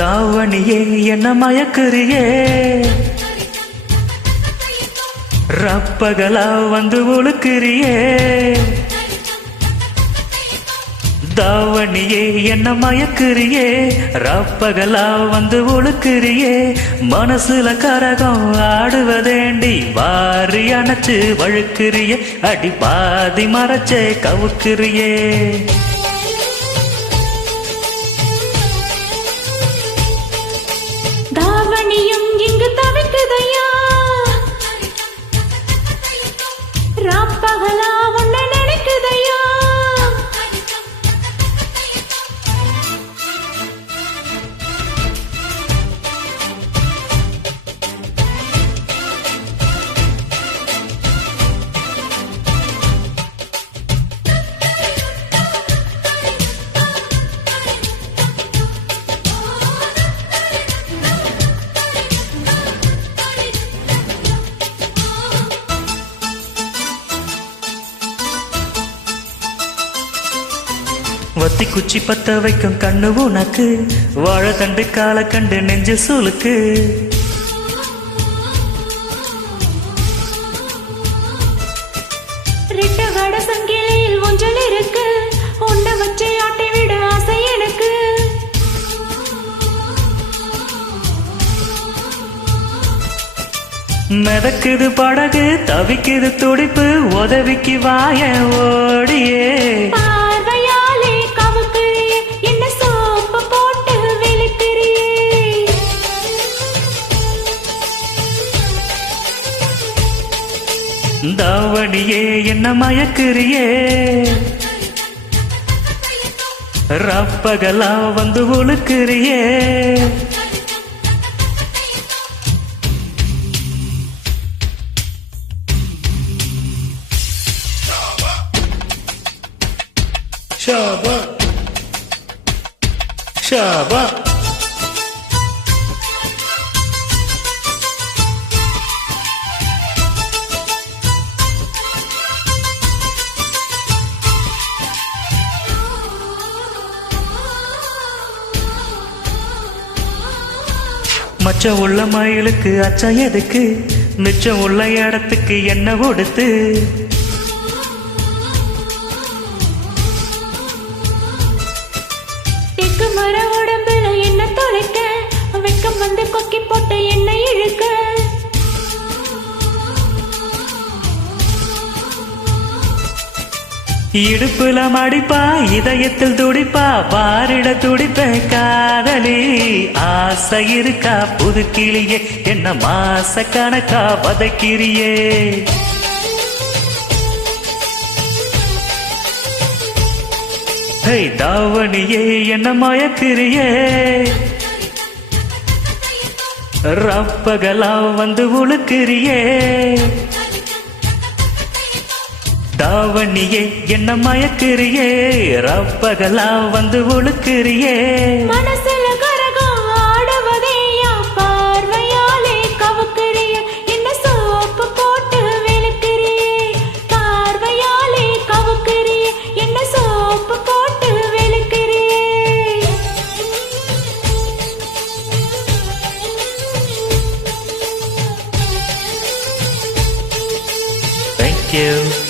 தாவணியே என்ன மயக்குறியே, ரப்பகலா வந்து உழுக்குறியே. தாவணியே என்ன மயக்குறியே, ரப்பகலா வந்து உழுக்குறியே. மனசுல கரகம் ஆடுவதேண்டி, வாரி அணைச்சு வழுக்குறியே. அடி பாதி மறைச்சே கவுக்குறியே. தாவணியும் இங்கு தவிக்குதையா, ராப்பகலா உன்னை நினைக்குதையா. வத்தி குச்சி பத்த வைக்கும் கண்ணு உனக்கு, வாழை தண்டு கால கண்டு நெஞ்சு சூளுக்கு. ரெட்ட வட சங்கிலியில் ஒன்றல் இருக்கு, உன்னை வச்சு ஆட்டை விட ஆசை எனக்கு. மிதக்குது படகு தவிக்குது துடிப்பு, உதவிக்கு வாய ஓடியே. பார்வையாலே கவுக்குறியே, என்ன சோப்பு போட்டு வெளுக்குறியே. தாவணியே என்ன மயக்குறியே, ரப்பகலா வந்து உழுக்குறியே. ஷாபா ஷாபா மச்சம் உள்ள மயிலுக்கு அச்சம் எதுக்கு, மிச்சம் உள்ள இடத்துக்கு என்ன கொடுத்து. மர உடம்புல என்ன தொலைக்க, வெக்கம் வந்து கொக்கி போட்டு என்ன இழுக்க. இடுப்புல மடிப்பா இதயத்தில் துடிப்பா, பாரிட துடிப்ப காதலி. ஆசை இருக்கா புது கிளியே, என்ன மாச கணக்கா வதக்கிறியே. தாவணியே என்ன மயக்கிறியே, ரப்பகலா வந்து உழுக்கிறியே. தாவணியே என்ன மயக்கிறியே, ரப்பகலா வந்து உழுக்கிறியே. மனசுல கரகம் ஆடுவதேயா, பார்வையாலே கவுக்குறியே. என்ன சோப்பு போட்டு வெளுக்குறியே, பார்வையாலே கவுக்குறியே. என்ன சோப்பு போட்டு வெளுக்குறியே. Thank you.